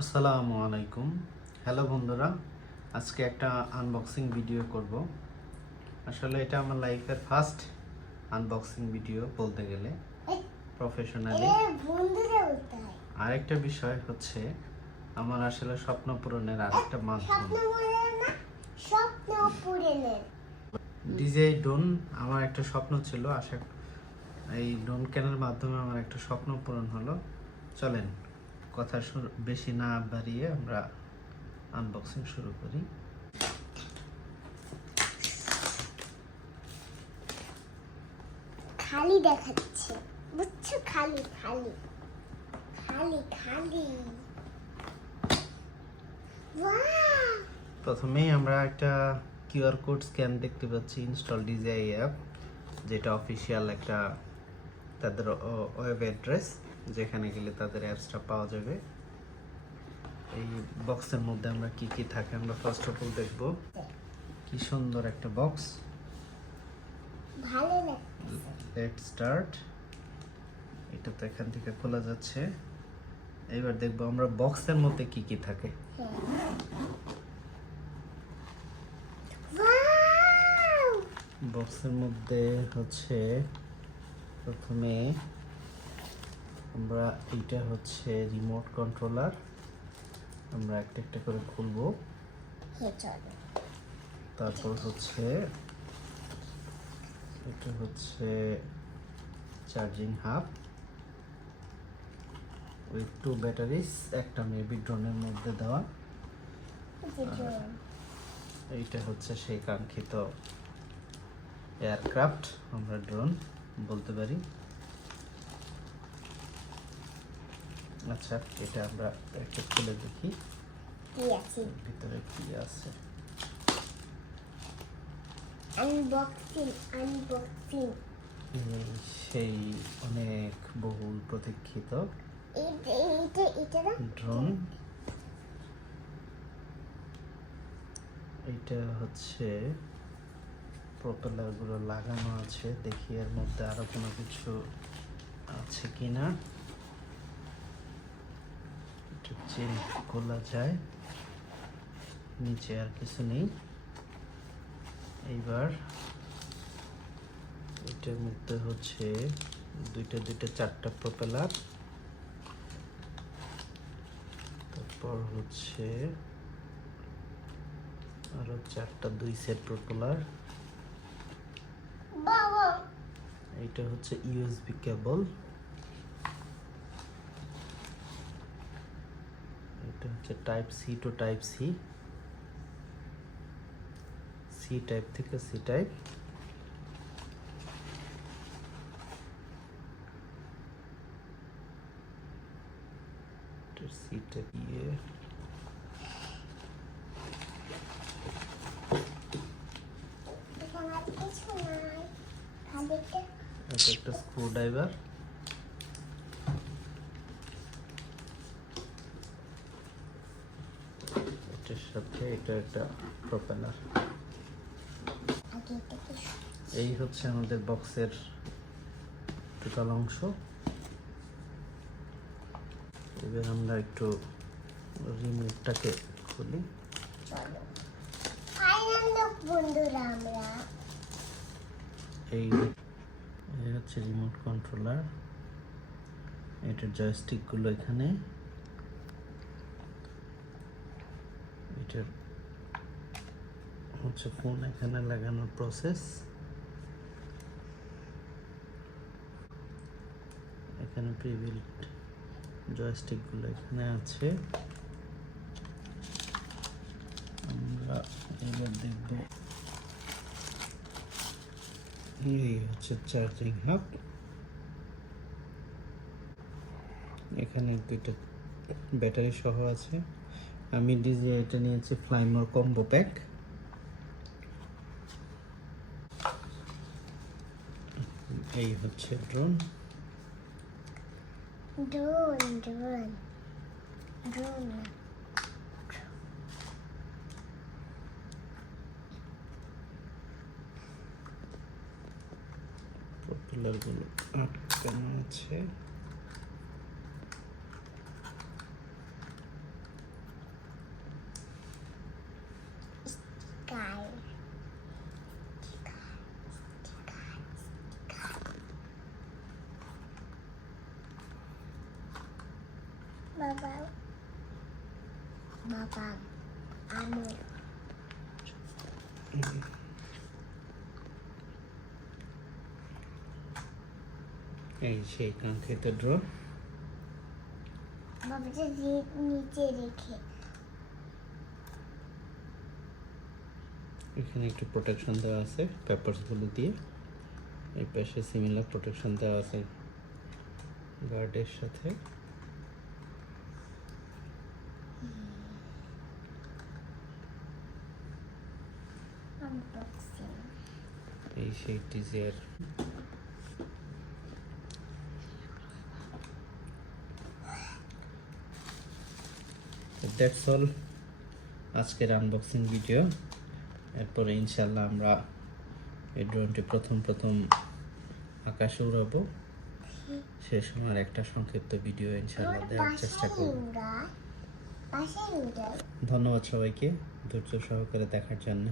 আসসালামু আলাইকুম। হ্যালো বন্ধুরা, আজকে একটা আনবক্সিং ভিডিও করব। আসলে এটা আমার লাইফের ফার্স্ট আনবক্সিং ভিডিও বলতে গেলে প্রফেশনালি। আরেকটা বিষয় হচ্ছে আমার আসলে স্বপ্ন পূরণের আরেকটা মাধ্যম। ডিজে ড্রোন আমার একটা স্বপ্ন ছিল, এই ড্রোন কেনার মাধ্যমে আমার একটা স্বপ্ন পূরণ হলো। চলেন কথা বেশি না বাড়িয়ে আমরা আনবক্সিং শুরু করি। খালি দেখাচ্ছে, বুঝছো? খালি খালি খালি খালি। ওয়াও! প্রথমেই আমরা একটা কিউআর কোড স্ক্যান দেখতে পাচ্ছি, ইনস্টল ডিজিআই অ্যাপ, যেটা অফিসিয়াল একটা তাদের ওয়েব অ্যাড্রেস, যেখানে গেলে তাদের অ্যাপসটা পাওয়া যাবে। এই বক্সের মধ্যে আমরা কি কি থাকে আমরা ফার্স্ট অফ অল দেখব। কি সুন্দর একটা বক্স, ভালো লাগছে। Let's start. এটা তো এখান থেকে খোলা যাচ্ছে। এবার দেখবো আমরা বক্সের মধ্যে কি কি থাকে। ওয়াও! বক্সের মধ্যে হচ্ছে প্রথমে আমরা এইটা হচ্ছে রিমোট কন্ট্রোলার, আমরা একটা একটা করে খুলবো। চলো। তারপর হচ্ছে এটা হচ্ছে চার্জিং হাব উইথ 2 ব্যাটারিজ, একটা মেবি ড্রোনের মধ্যে দেওয়া। এইটা হচ্ছে সেই কাঙ্ক্ষিত এয়ারক্রাফট, আমরা ড্রোন বলতে পারি। আচ্ছা, এটা আমরা একটা খুলে দেখি কি আছে ভিতরে কি আছে। Unboxing unboxing. সেই অনেক বহুল প্রতীক্ষিত এটা না ড্রোন। এইটা হচ্ছে প্রপেলার গুলো লাগানো আছে, দেখি এর মধ্যে আরো কোনো কিছু আছে কিনা। এটা চেন খোলা যায়, নিচে আর কিছু নেই। এইবার এটার মধ্যে হচ্ছে দুইটা চারটা প্রপেলার, তারপর হচ্ছে আরো চারটা 2 সেট প্রপেলার। বাবা! এইটা হচ্ছে ইউএসবি কেবল। এটা হচ্ছে type C to type C, C type থেকে সি টাইপ। সি টাইপ দিয়ে এখানে আর কিছু নাই, খালি এটা একটা স্ক্রু ড্রাইভার। এটার সাথে এটা একটা প্রপেলার। আগে থেকে এই হচ্ছে আমাদের বক্সের টোটাল অংশ। এবার আমরা একটু রিমোটটাকে খুলি। চলো। ফাইনাল লুক বন্ধুরা, আমরা এই হচ্ছে রিমোট কন্ট্রোলার, এটার জয়স্টিক গুলো এখানে, এটার হচ্ছে ফোন এখানে লাগানোর প্রসেস, এখানে প্রিবিল্ট জয়স্টিক গুলো এখানে আছে। আমরা এবার দেখব এই হচ্ছে চার্জিং হাব, এখানে দুইটা ব্যাটারি সহ আছে। আমি ডিজে এটা নিয়েছি ফ্লাইমোর কম্বো প্যাক। এই হচ্ছে drone. Drone drone drone propeller গুলো আটকানো আছে। বাবা আমু এই সেই কাঙ্ক্ষিত ড্র। বাবাটা নিচে রেখে এখানে একটু প্রোটেকশন দেওয়া আছে পেপারসগুলো দিয়ে। এই পাশে সিমিলার প্রোটেকশন দেওয়া আছে গার্ডের সাথে। আনবক্সিং এই সেই টিজিআর। দ্যাটস অল আজকের আনবক্সিং ভিডিও। এরপরে ইনশাল্লাহ আমরা এই ড্রোনটি প্রথম আকাশে উড়াবো। সে সময় একটা সংক্ষিপ্ত ভিডিও ইনশাল্লাহ দেওয়ার চেষ্টা করব। বাসায় উড়াই ধন্যবাদ সবাইকে ধৈর্য সহকারে দেখার জন্য।